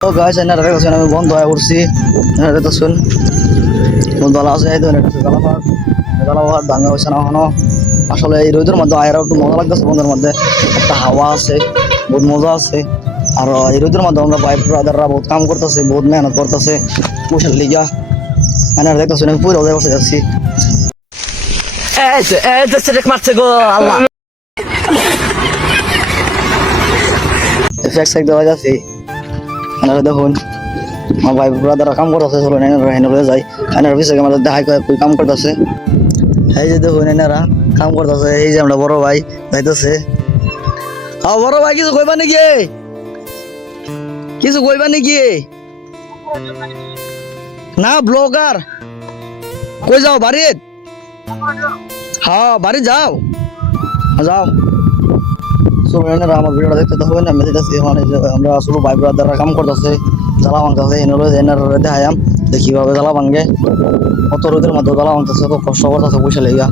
তো গাইস এনারা দেখছেন আমি বন্ধ হয়ে উঠছি। এনারা দেখছেন বন্ধ আছে এই তো এটা জালাপাড় ভাঙা হয়েছে না এখনো। আসলে এই রোদের মধ্যে আয়রা একটু মজা লাগতেছে, বন্ধের মধ্যে একটা হাওয়া আছে, বহুত মজা আছে। আর এই রোদের মধ্যে আমরা ভাই ব্রাদাররা বহুত কাম করতেছে, বহুত মেহনত করতেছে পয়সার লিগা। এনারা দেখতেছেন আমি পুরো বসে যাচ্ছি। এই তো সেরেক মারছে গো আল্লাহ। এফেক্ট সাইড দেওয়া যাচ্ছে। এনারা দেখুন আমার ভাই ব্রাদাররা কাম করতেছে, চলুন এনারা যাই। এনারা পিছিয়ে আমাদের দেখাই কই কাম করতেছে। এই যে দেখুন এনারা কাম করতেছে। এই যে আমরা বড় ভাই যাইতেছে। হ্যাঁ বড় ভাই কিছু কইবা নাকি? কিছু কইবা নাকি? না ব্লগার কই যাও? বাড়িত? হ্যাঁ বাড়ি যাও, যাও। এনারা আমার ভিডিওটা দেখতে তো হবে না, আমি দেখতেছি আমরা শুরু ভাই ব্রাদাররা কাম করতেছে, জ্বালা ভাঙতেছে। এনারা দেখায়াম দেখি কিভাবে জ্বালা ভাঙে। কত রোদের মধ্যে জ্বালা ভাঙতেছে, কত কষ্ট করতেছে পয়সা লেগা।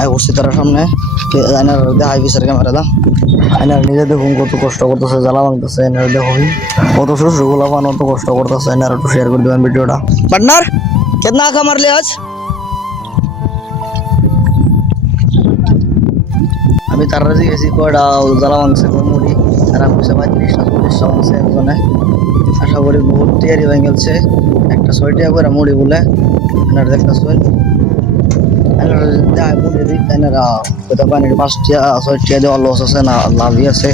আই বসছি তার সামনে, এনার দেখাই বিচার ক্যামেরা দা। এনার নিজে দেখুন কত কষ্ট করতেছে, জ্বালা ভাঙতেছে। এনার দেখুন কত ছোট ছোট গোলা পান, অত কষ্ট করতেছে। এনার একটু শেয়ার করে দেবেন ভিডিওটা। পার্টনার কেতনা আঁকা মারলে আজ? আমি তার রাজি গেছি কয়টা জ্বালা ভাঙছে মুড়ি, তারা পয়সা 35-40 ভাঙছে একজনে। আশা করি বহুত টিয়ারি ভেঙে গেছে, একটা 6 টাকা করে মুড়ি বলে। এনার দেখতেছেন মুড়ি দিই এনারা কোথাও পানির 5 টাকা 6 টাকা দেওয়ার লস আছে না, লাভই আছে।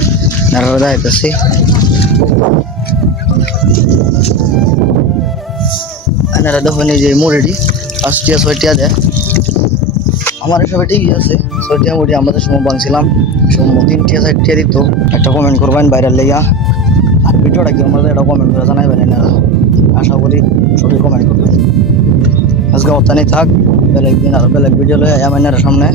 এনারা দেখাইতেছি এনারা দেখুন এই যে মুড়িটি 5 টাকা 6 টাকা দেয়। আমার হিসাবে ঠিকই আছে, 6 টাকা মুড়ি আমাদের সময় বানছিলাম, 3 টাকা 4 টাকা দিত। একটা কমেন্ট করবেন বাইরের লেগা, আর ভিডিওটা কি আমাদের একটা কমেন্ট করে জানাইবেন এনারা। আশা করি সঠিক কমেন্ট করবেন। আজকে অত্যানি থাক, বেলেগ দিন আর বেলেগ ভিডিও লয়ে এনার সামনে।